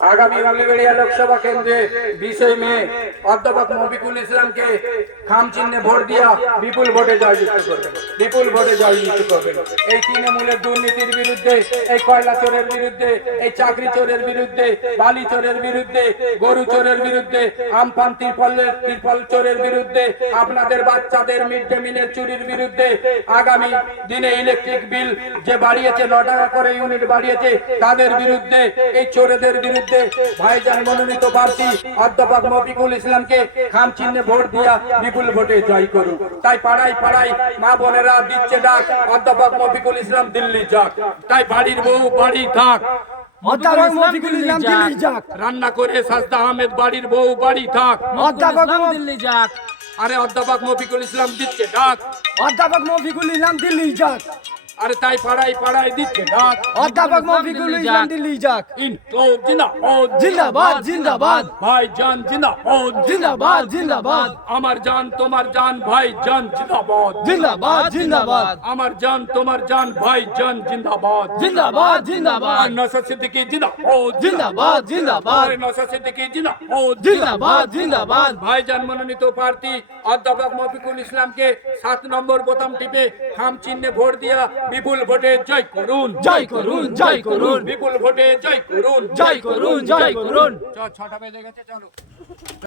आगामी रामलीगढ़िया लोकसभा केंद्रे 20 मई अध्यापक मफिकुल इस्लाम के खाम चिन्हे भोट दिया विपुल भोटे जयযুক্ত করবেন विपुल भोटे जयযুক্ত করবেন এই তৃণমূলের দুর্নীতির বিরুদ্ধে এই কয়লা চোরের বিরুদ্ধে এই চাকরি চোরের বিরুদ্ধে বালি চোরের বিরুদ্ধে গরু চোরের বিরুদ্ধে আমপান ত্রিপল চোরের বিরুদ্ধে আপনাদের বাচ্চাদের মিড ডে মিলের চুরির বিরুদ্ধে আগামী দিনে ইলেকট্রিক বিল যে বাড়িয়েছে 9 টাকা করে ইউনিট বাড়িয়েছে তাদের বিরুদ্ধে এই চোরেদের বিরুদ্ধে ভাইজান মনোনীত প্রার্থী অধ্যাপক মফিকুল ইসলামকে খাম চিহ্নে ভোট দিয়া বিপুল ভোটে জয় করুন। তাই পাড়ায় পাড়ায় মা বোনেরা দিচ্ছে ডাক অধ্যাপক মফিকুল ইসলাম দিল্লি যাক। তাই বাড়ির বউ বাড়ি থাক অধ্যাপক মফিকুল ইসলাম দিল্লি যাক। রান্না করে সাজদা আহমেদ বাড়ির বউ বাড়ি থাক অধ্যাপক দিল্লি যাক। আরে অধ্যাপক মফিকুল ইসলাম দিচ্ছে ডাক অধ্যাপক মফিকুল ইসলাম দিল্লি যাক। আরে তাই পাড়ায় পাড়ায় দিচ্ছে ডাক অধ্যাপক মফিকুল ইসলাম দিল্লি যাক। ইনকলাব জিন্দাবাদ জিন্দাবাদ জিন্দাবাদ ভাইজান জিন্দাবাদ জিন্দাবাদ জিন্দাবাদ আমার জান তোমার জান ভাইজান জিন্দাবাদ জিন্দাবাদ জিন্দাবাদ আমার জান তোমার জান ভাইজান জিন্দাবাদ জিন্দাবাদ জিন্দাবাদ নওশাদ সিদ্দিকী জিন্দাবাদ জিন্দাবাদ জিন্দাবাদ নওশাদ সিদ্দিকী জিন্দাবাদ জিন্দাবাদ জিন্দাবাদ ভাইজান মনোনীত প্রার্থী অধ্যাপক মফিকুল ইসলামকে 7 নম্বর বোতাম টিপে খাম চিহ্নে ভোট দিয়া বিপুল ভোটে জয় করুন জয় করুন জয় করুন বিপুল ভোটে জয় করুন জয় করুন জয় করুন। 6টা বেজে গেছে চলো।